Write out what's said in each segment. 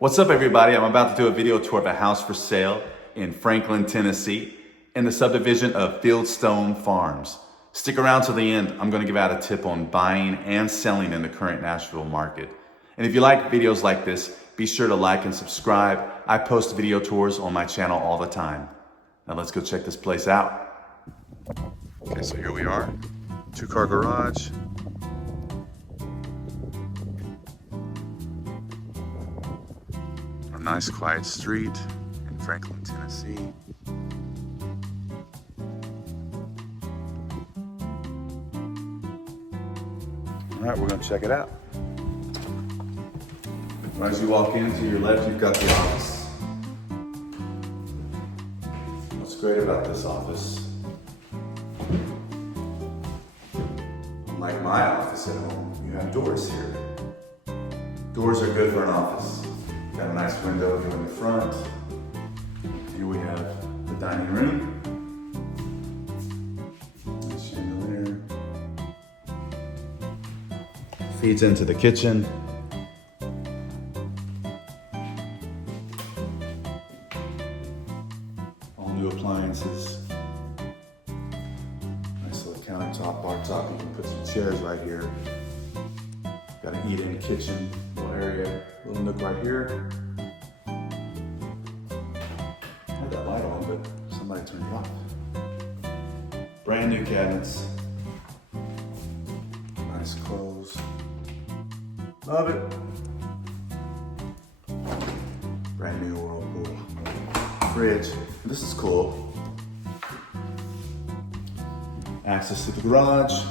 What's up, everybody? I'm about to do a video tour of a house for sale in Franklin, Tennessee, in the subdivision of Fieldstone Farms. Stick around to the end. I'm going to give out a tip on buying and selling in the current Nashville market. And if you like videos like this, be sure to like and subscribe. I post video tours on my channel all the time. Now let's go check this place out. Okay, so here we are. 2-car garage. A nice quiet street in Franklin, Tennessee. All right, we're gonna check it out. As you walk in, to your left, you've got the office. What's great about this office, unlike my office at home, you have doors here. Doors are good for an office. Got a nice window here in the front. Here we have the dining room. Nice chandelier. Feeds into the kitchen. All new appliances. Nice little countertop, bar top. You can put some chairs right here. Got an eat-in kitchen, little area, little nook right here. Had that light on, but somebody turned it off. Brand new cabinets. Nice clothes. Love it. Brand new Whirlpool. Fridge. This is cool. Access to the garage.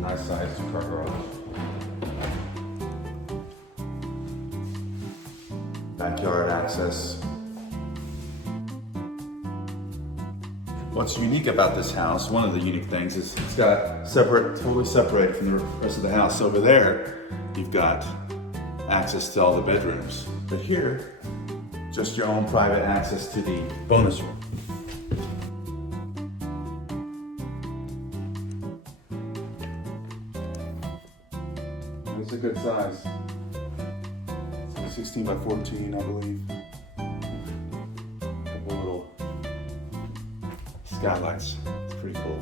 Nice size 2-car garage. Backyard access. What's unique about this house, one of the unique things, is it's got totally separated from the rest of the house. Over there, you've got access to all the bedrooms. But here, just your own private access to the bonus room. It's a good size. It's 16 by 14, I believe. Couple little skylights. It's pretty cool.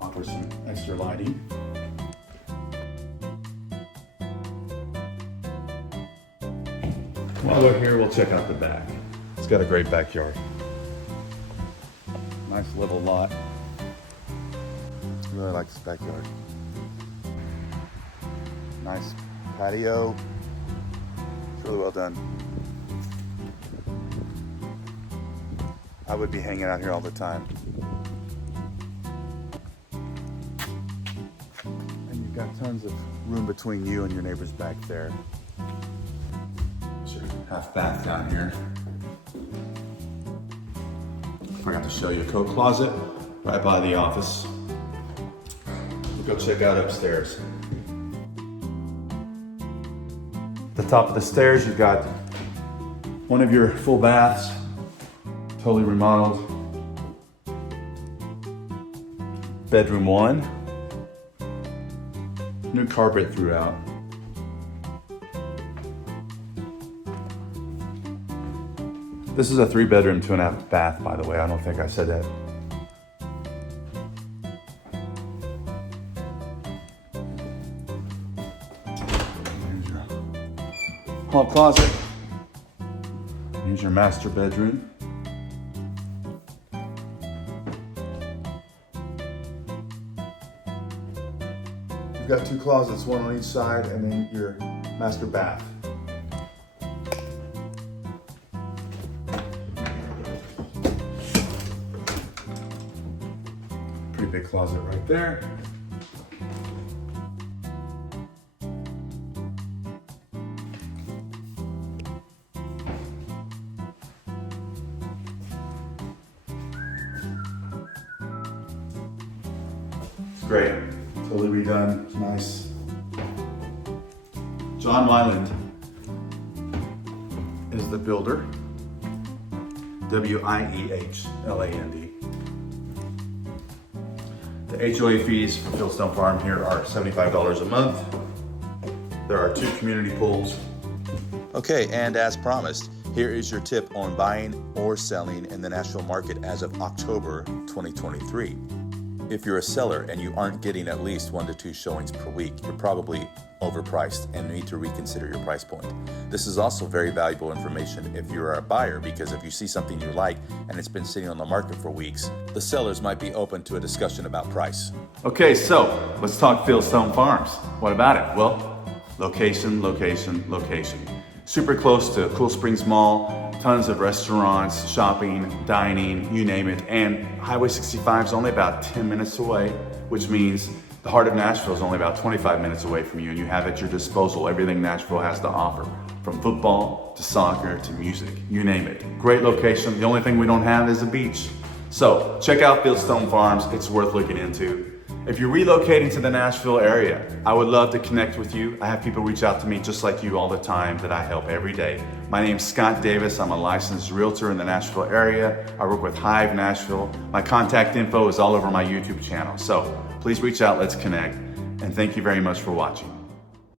Offers some extra lighting. While we're here, we'll check out the back. It's got a great backyard. Nice little lot. I really like this backyard. Nice patio. It's really well done. I would be hanging out here all the time. And you've got tons of room between you and your neighbors back there. Sure, half bath down here. Forgot to show you a coat closet right by the office. We'll go check out upstairs. At the top of the stairs, you've got one of your full baths, totally remodeled. Bedroom 1. New carpet throughout. This is a 3-bedroom, 2.5 bath, by the way. I don't think I said that. Hall closet. Here's your master bedroom. You've got 2 closets, one on each side, and then your master bath. Pretty big closet right there. Great, totally redone, nice. John Wyland is the builder, W-I-E-H-L-A-N-D. The HOA fees for Fieldstone Farm here are $75 a month. There are 2 community pools. Okay, and as promised, here is your tip on buying or selling in the Nashville market as of October 2023. If you're a seller and you aren't getting at least 1 to 2 showings per week, you're probably overpriced and need to reconsider your price point. This is also very valuable information if you're a buyer, because if you see something you like and it's been sitting on the market for weeks, the sellers might be open to a discussion about price. Okay, so let's talk Fieldstone Farms. What about it? Well, location, location, location. Super close to Cool Springs Mall, tons of restaurants, shopping, dining, you name it. And Highway 65 is only about 10 minutes away, which means the heart of Nashville is only about 25 minutes away from you, and you have at your disposal everything Nashville has to offer, from football to soccer to music, you name it. Great location. The only thing we don't have is a beach. So check out Fieldstone Farms. It's worth looking into. If you're relocating to the Nashville area, I would love to connect with you. I have people reach out to me just like you all the time that I help every day. My name's Scott Davis. I'm a licensed realtor in the Nashville area. I work with Hive Nashville. My contact info is all over my YouTube channel. So please reach out, let's connect. And thank you very much for watching.